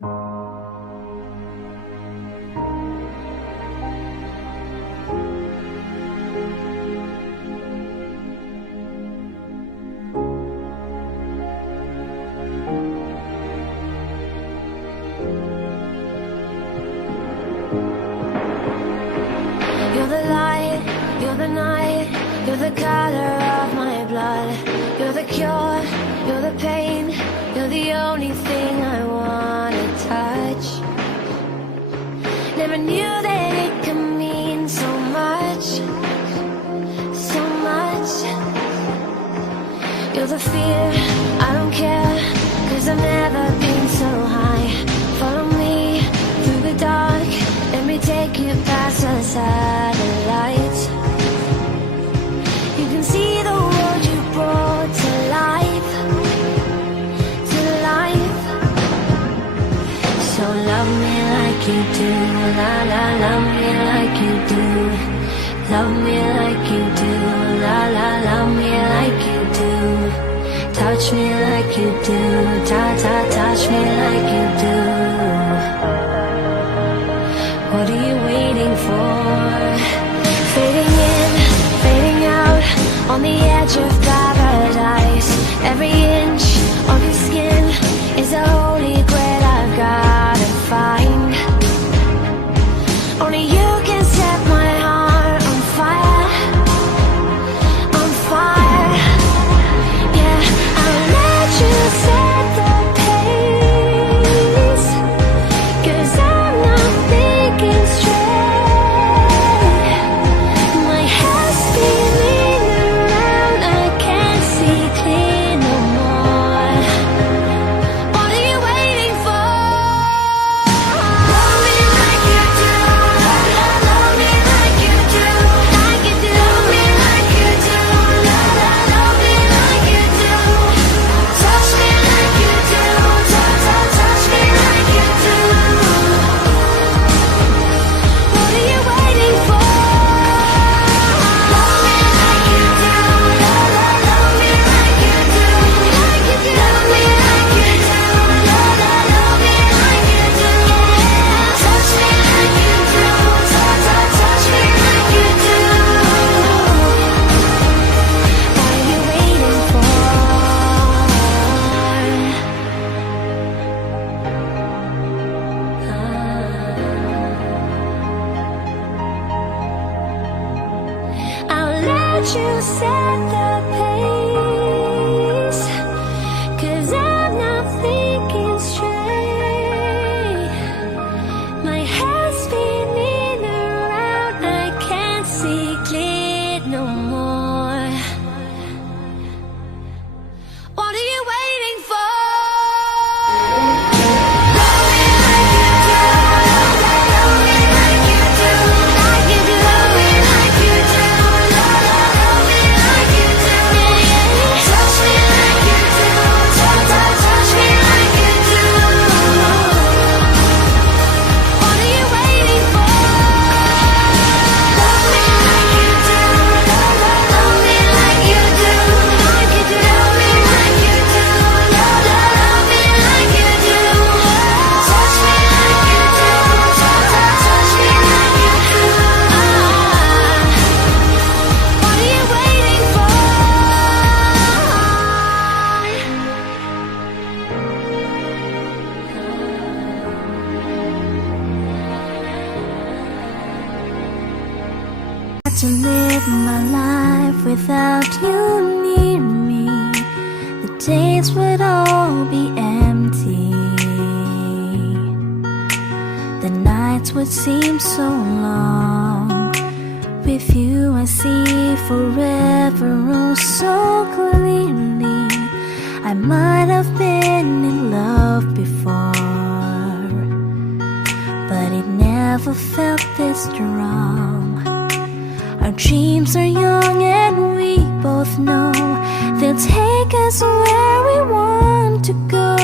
You're the light, you're the night, you're the color of my blood. You're the cure, you're the pain, you're the only thing I wanna touch. Never knew that it could mean so much, so much. You're the fear, I don't care, 'cause I've never been so high. Follow me through the dark, let me take you past the satellites. You can see the world you brought to life, to life. So love me like you do, la la, love me like you do. Love me like you do, la la, love me like you do. Touch me like you do, ta ta, touch me like you do. What are you waiting for? Fading in, fading out, on the edge of paradise. Every inch of your skin is a holy grail I've gotta find. Only you can set my heart on fire, on fire. Yeah, I'll let you set the pace, 'cause I'm not thinking straight. My head's spinning around, I can't see clear no more. What are you waiting for? Love me like you do, love me like you do, like you do. Love me like you do, love me like you do. Touch me like you do, touch me like you do. What are you waiting for? Love me like you do, love me like you do, like you do. Love me like you do, love me like you do. Touch me like you do, touch me like you do. What are you waiting for? I'll let you set the pace, 'cause I'm not thinking straight. My head's spinning around, I can't see clear no more. What are you waiting for? Love me like you do, love me like you do, like you do. Love me like you do, love me like you do. Touch me like you do, touch me like you do. What are you waiting for? Love me like you do, love me like you do, like you do. Love me like you do, love me like you do. Touch me like you do, touch me like you do. What are you waiting for? To live my life without you near me, the days would all be empty. The nights would seem so long. With you I see forever oh so clearly. I might have been in love before, but it never felt this strong. Our dreams are young and we both know they'll take us where we want to go.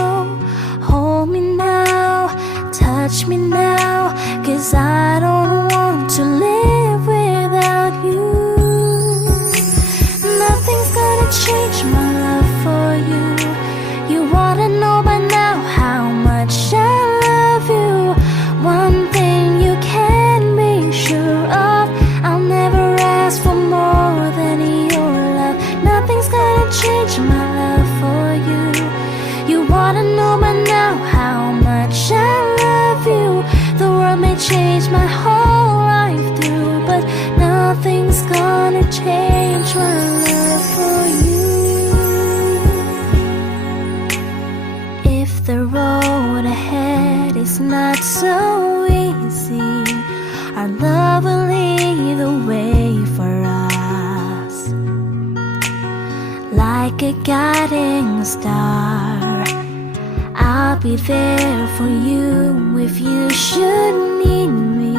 Hold me now, touch me now, 'cause I don't want to live without you. Nothing's gonna change my love for you. You wanna know by now how much I love love will lead the way for us, like a guiding star. I'll be there for you if you should need me.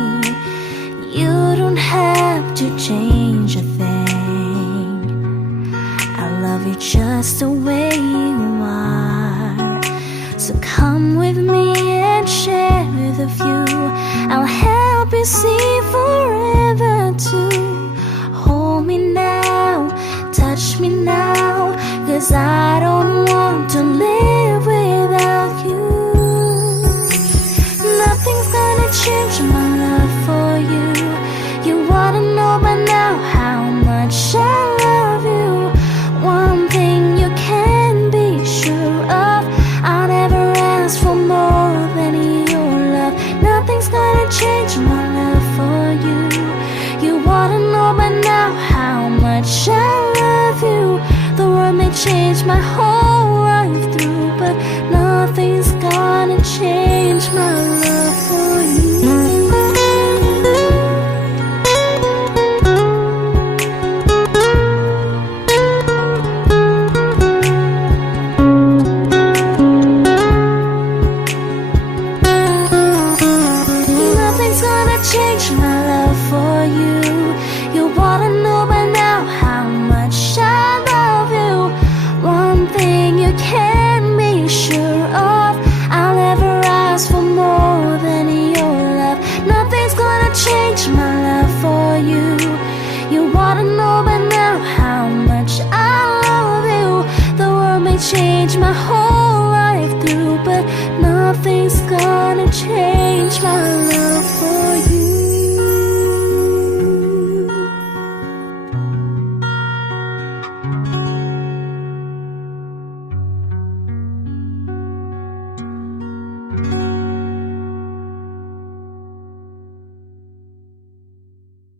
You don't have to change a thing. I love you just the way you are. So come with me and share the view. I'll help you see forever too. Hold me now, touch me now, 'cause I don't want to live without you. Nothing's gonna change my love for you. You wanna know by now how much I love you. One thing you can be sure of, I'll never ask for more than your love. Nothing's gonna change my love for you. You wanna know by now how much I love you. The world may change my whole life through, but nothing's gonna change my love for you. Nothing's gonna change my love for you. You wanna know by now how much I love you. One thing you can be sure of, I'll never ask for more than your love. Nothing's gonna change my love for you. You wanna know by now how much I love you. The world may change my